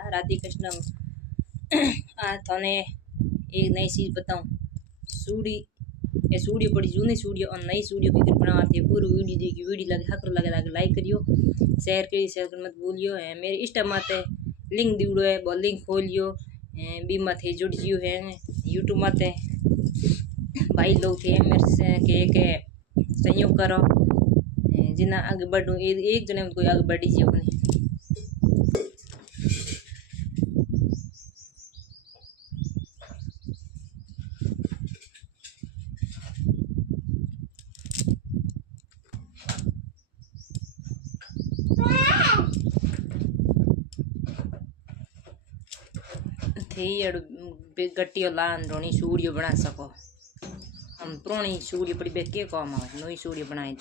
था राधे कृष्ण। आज थाने एक नई चीज बताऊं। सूडी ये सूडी बड़ी जूनी सूडी और नई सूडी की बनाते हैं। पूरी वीडियो देखी, वीडियो लगे हक लगे लाइक करियो, शेयर कर मत भूलियो। मेरे इंस्टा माते लिंक दीवड़ो है, वो लिंक खोलियो। बी माथे जुड़ जियो है। यूट्यूब माते भाई लोग थे मेरे से के सहयोग करो जिना आगे बढ़ू। एक जने में कोई आगे बढ़ी जी अपनी थी गट्टियों लान रोनी सूड़ियों बना सको। हम पुरानी सूड़ी पड़ी बेके काम आवे, नई सूड़ी बनाई।